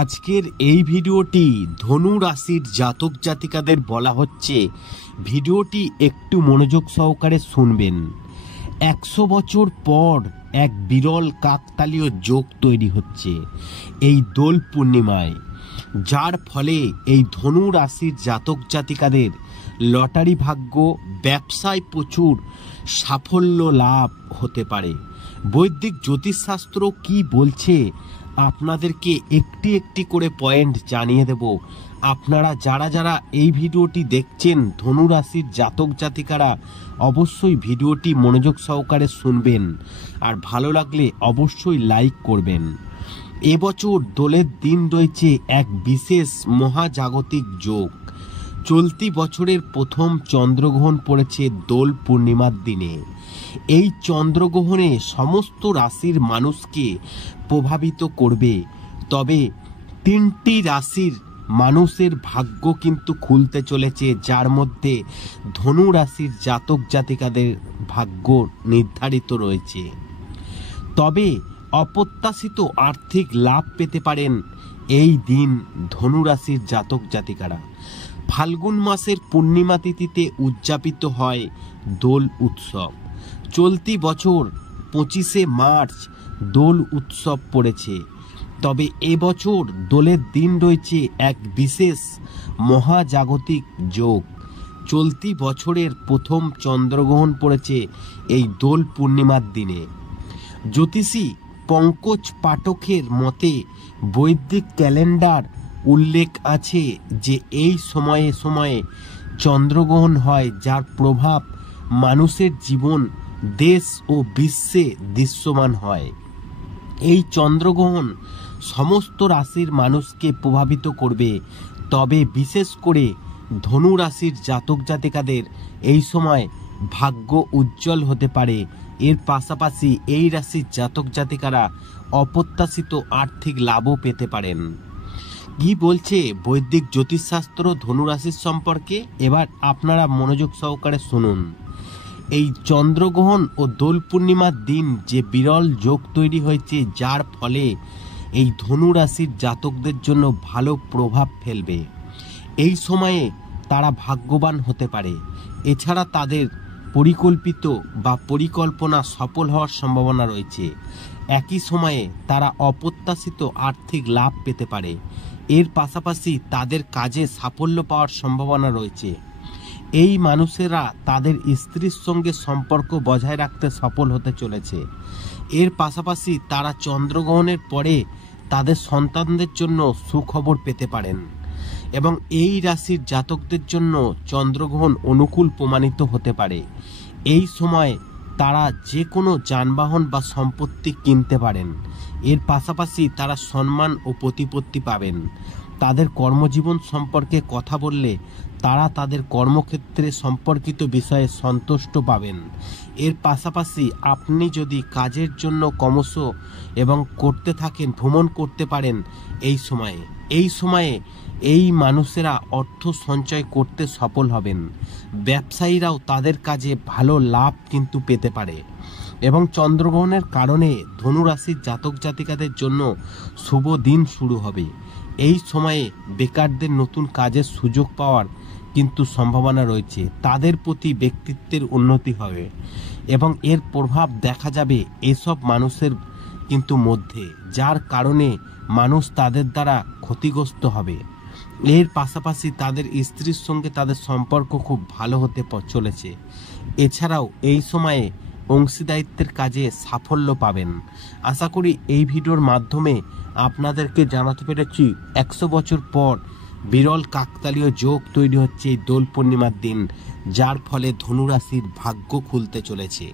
আজকের এই ভিডিওটি ধনু রাশির জাতক জাতিকাদের বলা হচ্ছে। ভিডিওটি একটু মনোযোগ সহকারে শুনবেন। 100 বছর পর এক বিরল কাকতালীয় যোগ তৈরি হচ্ছে এই দোল পূর্ণিমায়, যার ফলে এই ধনু রাশির জাতক জাতিকাদের লটারি ভাগ্য, ব্যবসায় প্রচুর সাফল্য লাভ হতে পারে। বৈদিক জ্যোতিষশাস্ত্র কি বলছে আপনাদেরকে একটি একটি করে পয়েন্ট জানিয়ে দেব। আপনারা যারা যারা এই ভিডিওটি দেখছেন ধনু রাশির জাতক জাতিকারা অবশ্যই ভিডিওটি মনোযোগ সহকারে শুনবেন, আর ভালো লাগলে অবশ্যই লাইক করবেন। এবছর দোলের দিন রয়েছে এক বিশেষ মহাজাগতিক যোগ। চলতি বছরের প্রথম চন্দ্রগ্রহণ পড়েছে দোল পূর্ণিমার দিনে। এই চন্দ্রগ্রহণে সমস্ত রাশির মানুষকে প্রভাবিত করবে, তবে 3টি রাশির মানুষের ভাগ্য কিন্তু খুলতে চলেছে, যার মধ্যে ধনু রাশির জাতক জাতিকাদের ভাগ্য নির্ধারিত রয়েছে। তবে অপ্রত্যাশিত আর্থিক লাভ পেতে পারেন এই দিন ধনু রাশির জাতক জাতিকারা। ফাল্গুন মাসের পূর্ণিমা তিথিতে উদযাপিত হয় দোল উৎসব। চলতি বছর 25শে মার্চ দোল উৎসব পড়েছে। তবে এবছর দোলের দিন রয়েছে এক বিশেষ মহাজাগতিক যোগ। চলতি বছরের প্রথম চন্দ্রগ্রহণ পড়েছে এই দোল পূর্ণিমার দিনে। জ্যোতিষী পঙ্কজ পাঠকের মতে বৈদিক ক্যালেন্ডার উল্লেখ আছে যে এই সময়ে সময়ে চন্দ্রগ্রহণ হয়, যার প্রভাব মানুষের জীবন, দেশ ও বিশ্বে দৃশ্যমান হয়। এই চন্দ্রগ্রহণ সমস্ত রাশির মানুষকে প্রভাবিত করবে, তবে বিশেষ করে ধনু রাশির জাতক জাতিকাদের এই সময় ভাগ্য উজ্জ্বল হতে পারে। এর পাশাপাশি এই রাশির জাতক জাতিকারা অপ্রত্যাশিত আর্থিক লাভও পেতে পারেন। কি বলছে বৈদিক জ্যোতিষশাস্ত্র ধনু রাশির সম্পর্কে, এবার আপনারা মনোযোগ সহকারে শুনুন। এই চন্দ্রগ্রহণ ও দোল পূর্ণিমার দিন যে বিরল যোগ তৈরি হয়েছে, যার ফলে এই ধনু রাশির জাতকদের জন্য ভালো প্রভাব ফেলবে। এই সময়ে তারা ভাগ্যবান হতে পারে। এছাড়া তাদের পরিকল্পিত বা পরিকল্পনা সফল হওয়ার সম্ভাবনা রয়েছে। একই সময়ে তারা অপ্রত্যাশিত আর্থিক লাভ পেতে পারে। এর পাশাপাশি তাদের কাজে সাফল্য পাওয়ার সম্ভাবনা রয়েছে। এই মানুষেরা তাদের স্ত্রীর সঙ্গে সম্পর্ক বজায় রাখতে সফল হতে চলেছে। এর পাশাপাশি তারা চন্দ্রগ্রহণের পরে তাদের সন্তানদের জন্য সুখবর পেতে পারেন, এবং এই রাশির জাতকদের জন্য চন্দ্রগ্রহণ অনুকূল প্রমাণিত হতে পারে। এই সময় তারা যে কোনো যানবাহন বা সম্পত্তি কিনতে পারেন। এর পাশাপাশি তারা সম্মান ও প্রতিপত্তি পাবেন। তাদের কর্মজীবন সম্পর্কে কথা বললে তারা তাদের কর্মক্ষেত্রে সম্পর্কিত বিষয়ে সন্তুষ্ট পাবেন। এর পাশাপাশি আপনি যদি কাজের জন্য ক্রমশ এবং করতে থাকেন, ভ্রমণ করতে পারেন এই সময়ে এই মানুষেরা অর্থ সঞ্চয় করতে সফল হবেন। ব্যবসায়ীরাও তাদের কাজে ভালো লাভ কিন্তু পেতে পারে। এবং চন্দ্রগ্রহণের কারণে ধনু রাশির জাতক জাতিকাদের জন্য শুভ দিন শুরু হবে। এই সময়ে বেকারদের নতুন কাজের সুযোগ পাওয়ার কিন্তু সম্ভাবনা রয়েছে। তাদের প্রতি ব্যক্তিত্বের উন্নতি হবে এবং এর প্রভাব দেখা যাবে এসব মানুষের কিন্তু মধ্যে, যার কারণে মানুষ তাদের দ্বারা ক্ষতিগ্রস্ত হবে। এর পাশাপাশি তাদের স্ত্রীর সঙ্গে তাদের সম্পর্ক খুব ভালো হতে চলেছে। এছাড়াও এই সময়ে অংশীদারিত্বের কাজে সাফল্য পাবেন। আশা করি এই ভিডিওর মাধ্যমে আপনাদেরকে জানাতে পেরেছি 100 বছর পর বিরল কাকতালীয় যোগ তৈরি হচ্ছে এই দোল পূর্ণিমার দিন, যার ফলে ধনু রাশির ভাগ্য খুলতে চলেছে।